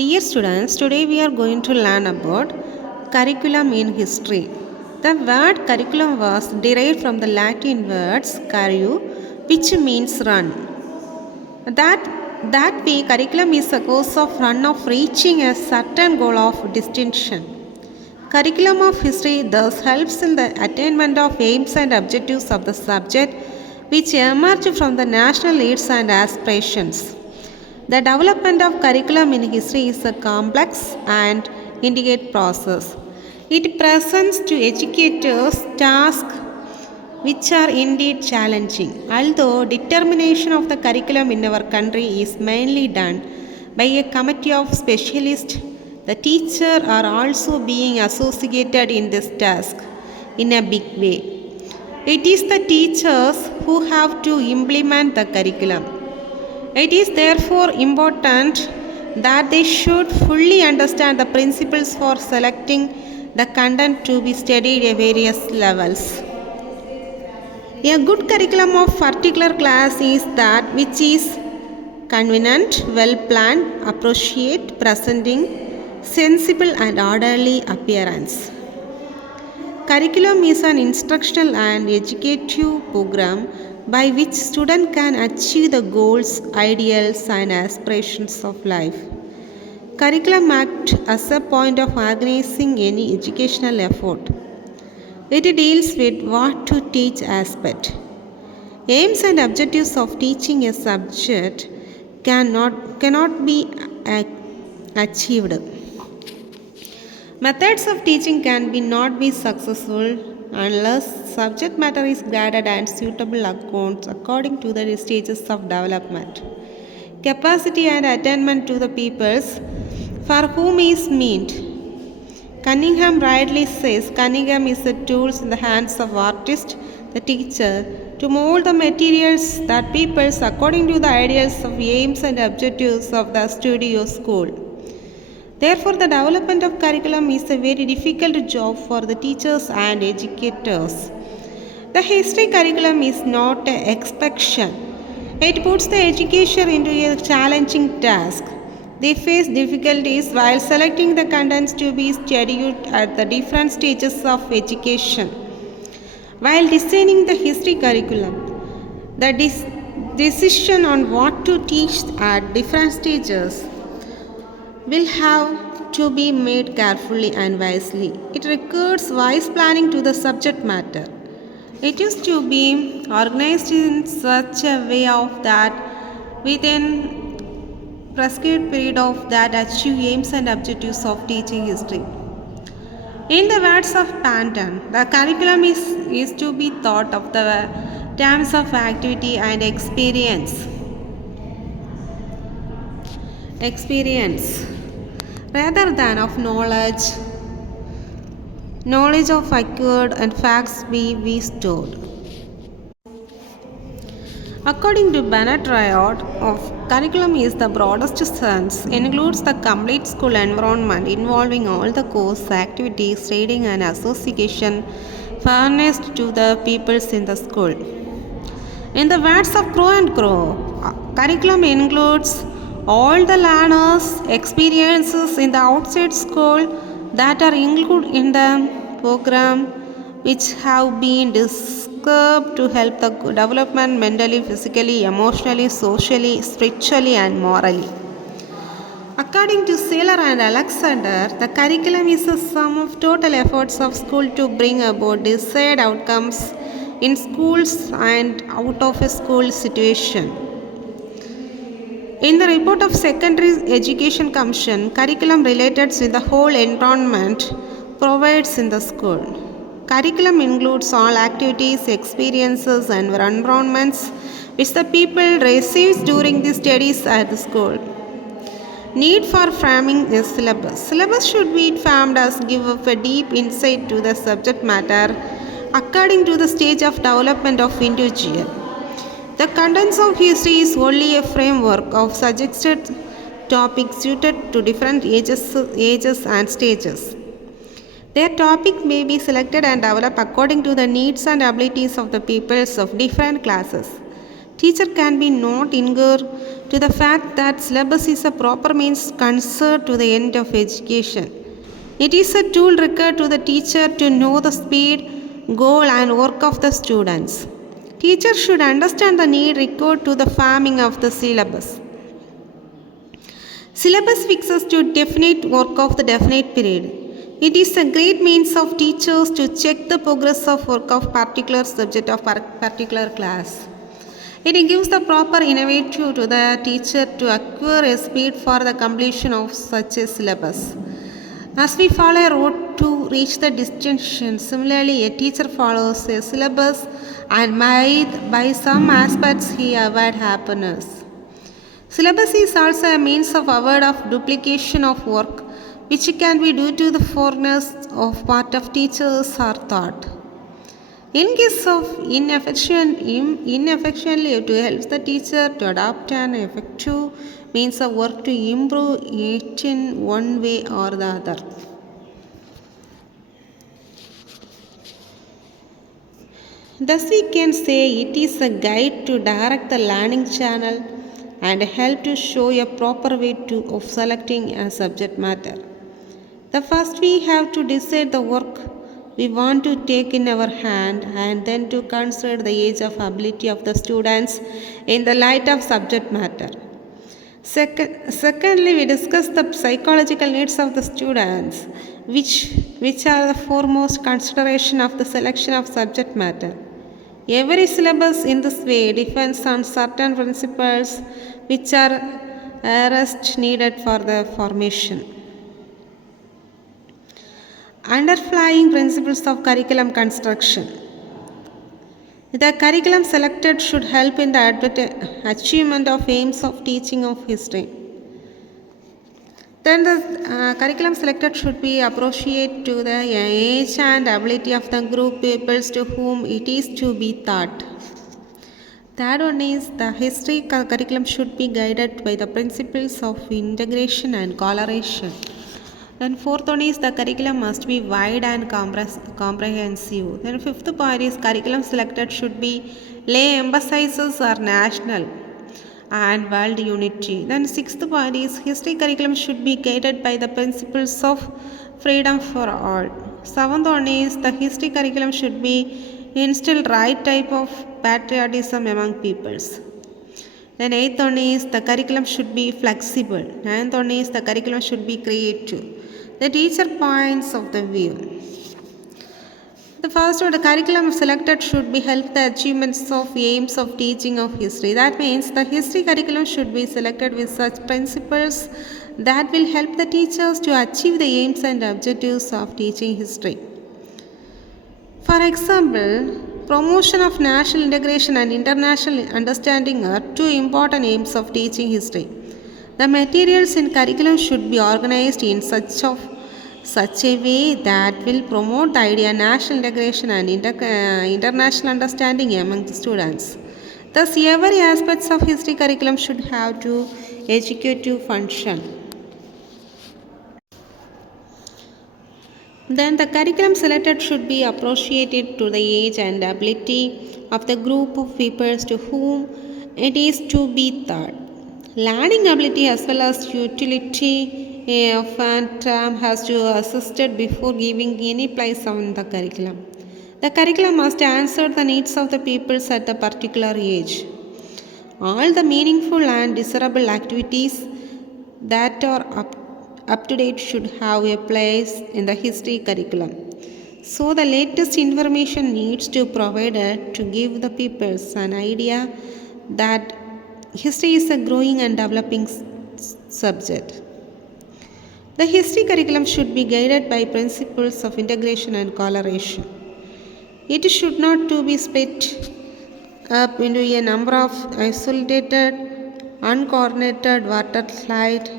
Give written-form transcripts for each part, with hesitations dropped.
Dear students, today we are going to learn about curriculum in history. The word curriculum was derived from the Latin words curriu, which means run. That way, curriculum is a course of run of reaching a certain goal of distinction. Curriculum of history thus helps in the attainment of aims and objectives of the subject which emerge from the national needs and aspirations. The development of curriculum in history is a complex and intricate process. It presents to educators tasks which are indeed challenging. Although determination of the curriculum in our country is mainly done by a committee of specialists, the teachers are also being associated in this task in a big way. It is the teachers who have to implement the curriculum. It is therefore important that they should fully understand the principles for selecting the content to be studied at various levels. A good curriculum of particular class is that which is convenient, well planned, appropriate, presenting, sensible and orderly appearance. Curriculum is an instructional and educative program by which students can achieve the goals, ideals and aspirations of life. Curriculum acts as a point of organizing any educational effort. It deals with what to teach aspect. Aims and objectives of teaching a subject cannot be achieved. Methods of teaching can not be successful unless subject matter is graded and suitable accounts according to the stages of development. Capacity and attainment to the peoples for whom is meant. Cunningham rightly says Cunningham is a tool in the hands of artist, the teacher, to mold the materials that peoples according to the ideals of aims and objectives of the studio school. Therefore, the development of curriculum is a very difficult job for the teachers and educators. The history curriculum is not an exception. It puts the education into a challenging task. They face difficulties while selecting the contents to be studied at the different stages of education. While designing the history curriculum, the decision on what to teach at different stages will have to be made carefully and wisely. It requires wise planning to the subject matter. It is to be organized in such a way of that within prescribed period of that achieve aims and objectives of teaching history. In the words of Panton, the curriculum is to be thought of the terms of activity and experience rather than of knowledge of acquired and facts be stored. According to Bernard Riot, of curriculum is the broadest sense, includes the complete school environment involving all the course, activities, reading and association furnished to the pupils in the school. In the words of Crow and Crow, curriculum includes all the learners' experiences in the outside school that are included in the program which have been described to help the development mentally, physically, emotionally, socially, spiritually and morally. According to Saylor and Alexander, the curriculum is a sum of total efforts of school to bring about desired outcomes in schools and out of a school situation. In the report of Secondary Education Commission, curriculum related with the whole environment provides in the school. Curriculum includes all activities, experiences and environments which the people receives during the studies at the school. Need for framing is syllabus. Syllabus should be framed as give a deep insight to the subject matter according to the stage of development of individual. The contents of history is only a framework of suggested topics suited to different ages and stages. Their topic may be selected and developed according to the needs and abilities of the peoples of different classes. Teacher can be not ignore to the fact that syllabus is a proper means concern to the end of education. It is a tool required to the teacher to know the speed, goal and work of the students. Teachers should understand the need required to the farming of the syllabus. Syllabus fixes to definite work of the definite period. It is a great means of teachers to check the progress of work of particular subject of particular class. It gives the proper innovative to the teacher to acquire a speed for the completion of such a syllabus. As we follow a road to reach the destination, similarly a teacher follows a syllabus and might by some aspects he avoid happiness. Syllabus is also a means of avoid of duplication of work, which can be due to the foreignness of part of teachers or thought. In case of ineffectually to help the teacher to adopt an effective means of work to improve it in one way or the other. Thus, we can say it is a guide to direct the learning channel and help to show a proper way of selecting a subject matter. The first we have to decide the work we want to take in our hand and then to consider the age of ability of the students in the light of subject matter. Secondly, we discuss the psychological needs of the students, which are the foremost consideration of the selection of subject matter. Every syllabus in this way depends on certain principles which are rest needed for the formation. Underlying principles of curriculum construction. The curriculum selected should help in the achievement of aims of teaching of history. Then the curriculum selected should be appropriate to the age and ability of the group pupils to whom it is to be taught. Third one is the history curriculum should be guided by the principles of integration and correlation. Then fourth one is the curriculum must be wide and comprehensive. Then fifth point is curriculum selected should be lay emphasizes are national and world unity. Then sixth point is history curriculum should be guided by the principles of freedom for all. Seventh one is the history curriculum should be instill right type of patriotism among peoples. Then eighth one is the curriculum should be flexible. Ninth one is the curriculum should be creative. The teacher points of the view. The first one, the curriculum selected should be help the achievements of aims of teaching of history. That means the history curriculum should be selected with such principles that will help the teachers to achieve the aims and objectives of teaching history. For example, promotion of national integration and international understanding are two important aims of teaching history. The materials in curriculum should be organized in such a way that will promote the idea national integration and international understanding among the students. Thus, every aspects of history curriculum should have to educative function. Then the curriculum selected should be appropriated to the age and ability of the group of pupils to whom it is to be taught. Learning ability as well as utility of a term has to be assisted before giving any place on the curriculum. The curriculum must answer the needs of the pupils at the particular age. All the meaningful and desirable activities that are up to date should have a place in the history curriculum. So the latest information needs to be provided to give the pupils an idea that history is a growing and developing subject. The history curriculum should be guided by principles of integration and correlation. It should not to be split up into a number of isolated, uncoordinated water slide,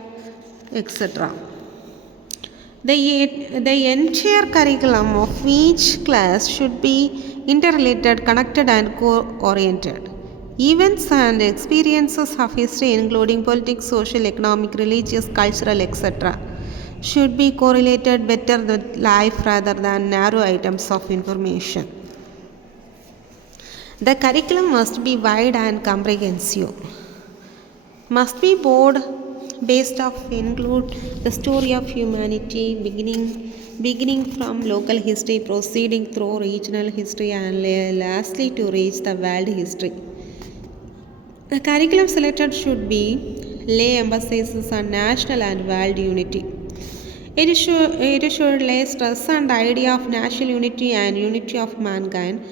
etc. The entire curriculum of each class should be interrelated, connected and co-oriented. Events and experiences of history including politics, social, economic, religious, cultural, etc. should be correlated better with life rather than narrow items of information. The curriculum must be wide and comprehensive. Must be broad, based of include the story of humanity, beginning from local history, proceeding through regional history, and lastly to reach the world history. The curriculum selected should be lay emphasis on national and world unity. It should lay stress on the idea of national unity and unity of mankind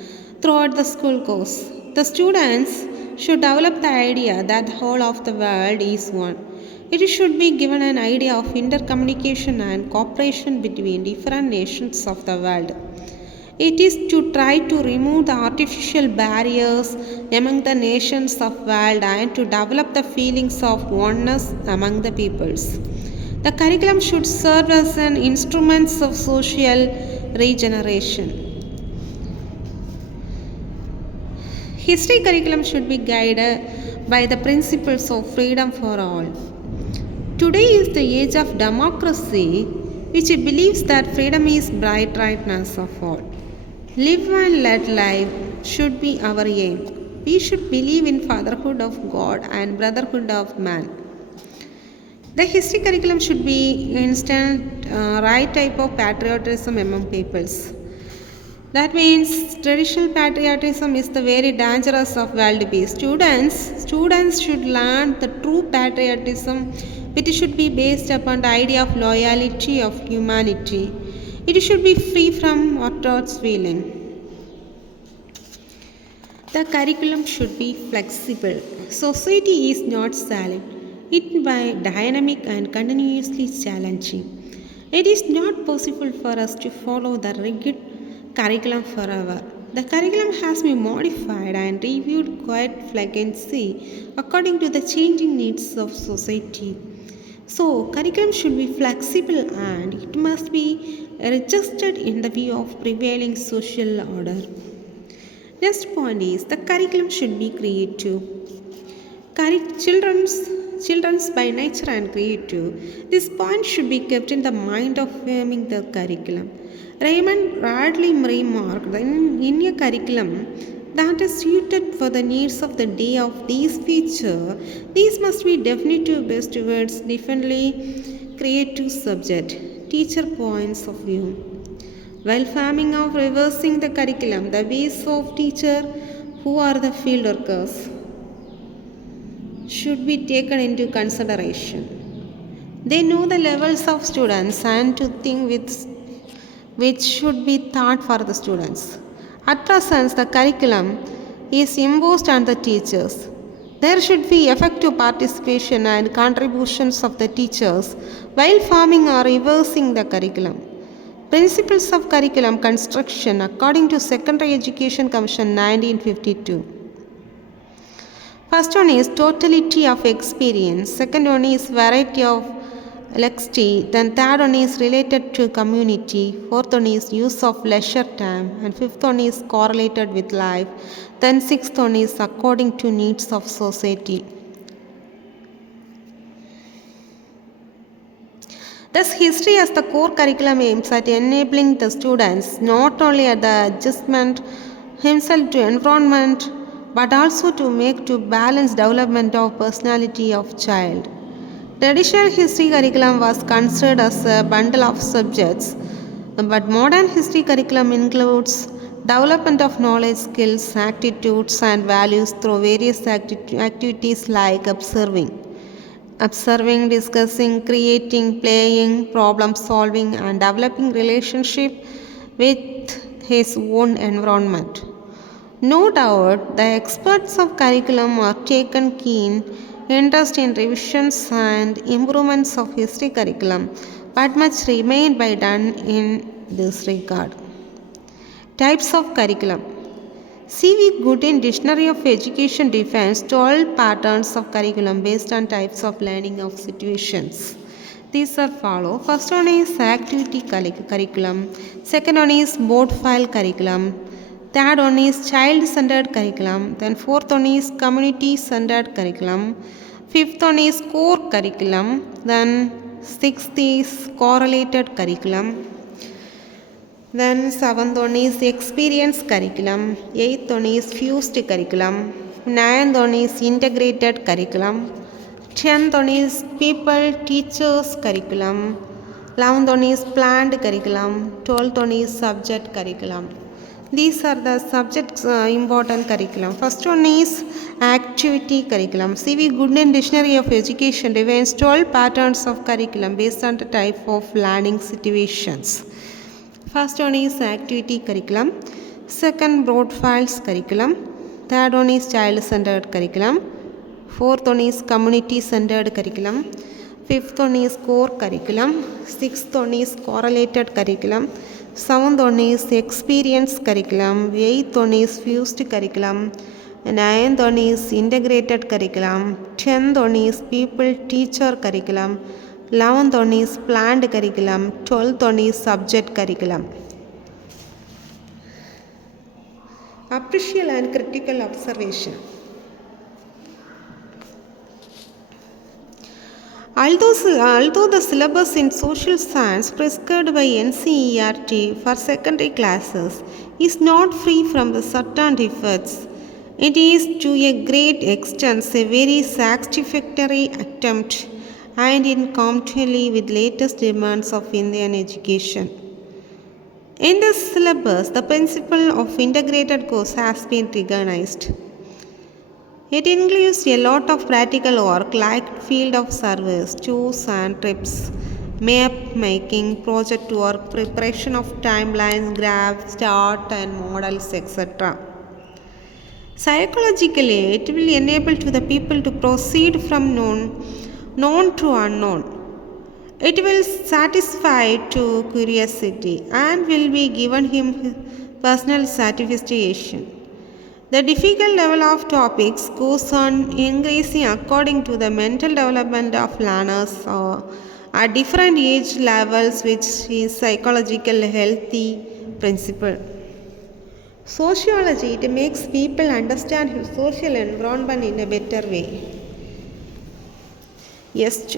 throughout the school course. The students should develop the idea that the whole of the world is one. It should be given an idea of intercommunication and cooperation between different nations of the world. It is to try to remove the artificial barriers among the nations of world and to develop the feelings of oneness among the peoples. The curriculum should serve as an instrument of social regeneration. History curriculum should be guided by the principles of freedom for all. Today is the age of democracy, which believes that freedom is bright rightness of all. Live and let live should be our aim. We should believe in fatherhood of God and brotherhood of man. The history curriculum should be instant right type of patriotism among peoples. That means traditional patriotism is the very dangerous of world peace. Students should learn the true patriotism, which should be based upon the idea of loyalty of humanity. It should be free from orthodox feeling. The curriculum should be flexible. Society is not silent. It is dynamic and continuously challenging. It is not possible for us to follow the rigid curriculum forever. The curriculum has been modified and reviewed quite frequently according to the changing needs of society. So, curriculum should be flexible and it must be adjusted in the view of prevailing social order. Next point is the curriculum should be creative. Children's by nature and creative. This point should be kept in the mind of framing the curriculum. Raymond Radley remarked that in a curriculum that is suited for the needs of the day of these feature, these must be definitive based towards differently creative subject, teacher points of view. While farming of reversing the curriculum, the ways of teacher who are the field workers should be taken into consideration. They know the levels of students and to think with which should be thought for the students. At present, the curriculum is imposed on the teachers. There should be effective participation and contributions of the teachers while forming or reversing the curriculum. Principles of curriculum construction according to Secondary Education Commission 1952. First one is totality of experience, second one is variety of lexity, then third one is related to community, fourth one is use of leisure time, and fifth one is correlated with life, then sixth one is according to needs of society. Thus, history as the core curriculum aims at enabling the students not only at the adjustment himself to environment but also to make to balance development of personality of child. Traditional history curriculum was considered as a bundle of subjects, but modern history curriculum includes development of knowledge, skills, attitudes, and values through various activities like observing, discussing, creating, playing, problem solving, and developing relationship with his own environment. No doubt, the experts of curriculum are taken keen interest in revisions and improvements of history curriculum, but much remain by done in this regard. Types of curriculum. C.V. Goodin Dictionary of Education defines 12 patterns of curriculum based on types of learning of situations. These are follow. First one is activity curriculum. Second one is board file curriculum. Third one is child-centered curriculum. Then fourth one is community-centered curriculum. Fifth one is core curriculum. Then sixth is correlated curriculum. Then seventh one is experience curriculum. Eighth one is fused curriculum. Ninth one is integrated curriculum. 10th one is people teachers curriculum. 11th one is planned curriculum. 12th one is subject curriculum. These are the subjects important curriculum. First one is activity curriculum. C.V. Goodman Dictionary of Education defines 12 patterns of curriculum based on the type of learning situations. First one is activity curriculum. Second, broad fields curriculum. Third one is child-centered curriculum. Fourth one is community-centered curriculum. Fifth one is core curriculum. Sixth one is correlated curriculum. Seventh one is experience curriculum. Eighth one is fused curriculum. Ninth one is integrated curriculum. 10th one is people teacher curriculum. 11th one is planned curriculum. 12th one is subject curriculum. Appreciable and critical observation. Although the syllabus in social science prescribed by NCERT for secondary classes is not free from the certain defects, it is to a great extent a very satisfactory attempt and in compatibility with latest demands of Indian education. In this syllabus, the principle of integrated course has been recognized. It includes a lot of practical work like field of service, tours and trips, map making, project work, preparation of timelines, graphs, chart and models, etc. Psychologically, it will enable to the people to proceed from known to unknown. It will satisfy to curiosity and will be given him personal satisfaction. The difficult level of topics goes on increasing according to the mental development of learners at different age levels, which is psychological healthy principle. Sociology, it makes people understand his social environment in a better way. Yes,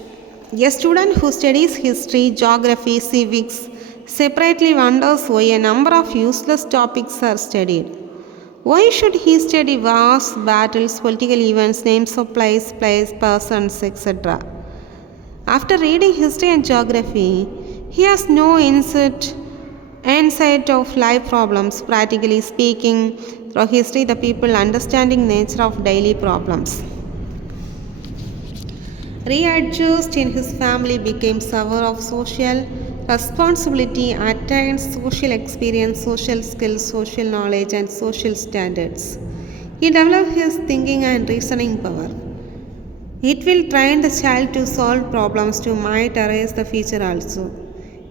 a student who studies history, geography, civics separately wonders why a number of useless topics are studied. Why should he study wars, battles, political events, names of place, persons, etc.? After reading history and geography, he has no insight of life problems. Practically speaking, through history, the people understanding nature of daily problems. Readjust in his family became aware of social responsibility, attained social experience, social skills, social knowledge, and social standards. He developed his thinking and reasoning power. It will train the child to solve problems to might arise the future also.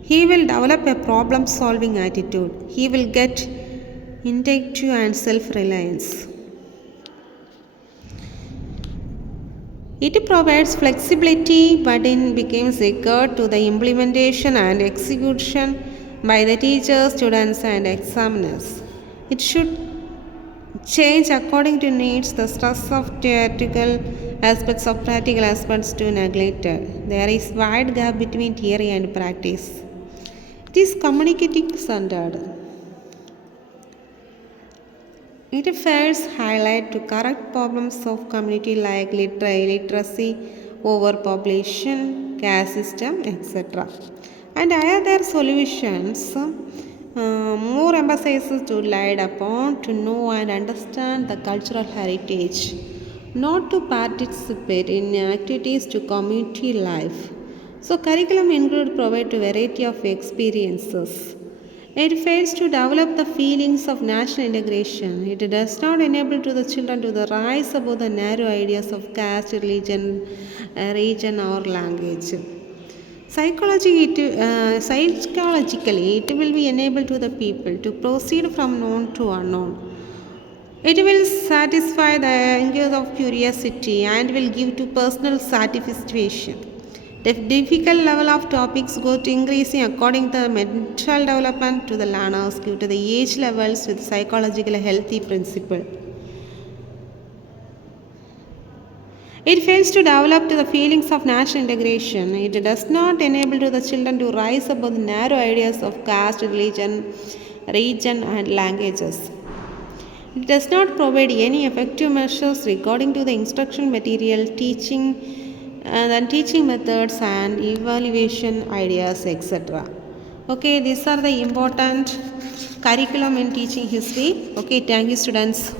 He will develop a problem solving attitude. He will get intellectual and self reliance. It provides flexibility, but it becomes eager to the implementation and execution by the teachers, students, and examiners. It should change according to needs. The stress of theoretical aspects of practical aspects to neglected. There is wide gap between theory and practice. It is communicating centered. It fails highlight to correct problems of community like literacy, overpopulation, caste system, etc. And other solutions, more emphasis to light upon to know and understand the cultural heritage, not to participate in activities to community life. So curriculum include provide a variety of experiences. It fails to develop the feelings of national integration. It does not enable to the children to rise above the narrow ideas of caste, religion, region or language. Psychologically, it will be enabled to the people to proceed from known to unknown. It will satisfy the angle of curiosity and will give to personal satisfaction. The difficult level of topics go to increasing according to the mental development to the learners due to the age levels with psychological healthy principle. It fails to develop to the feelings of national integration. It does not enable to the children to rise above the narrow ideas of caste, religion, region, and languages. It does not provide any effective measures regarding to the instructional material, teaching methods and evaluation ideas, etc. Okay, these are the important curriculum in teaching history. Okay, thank you, students.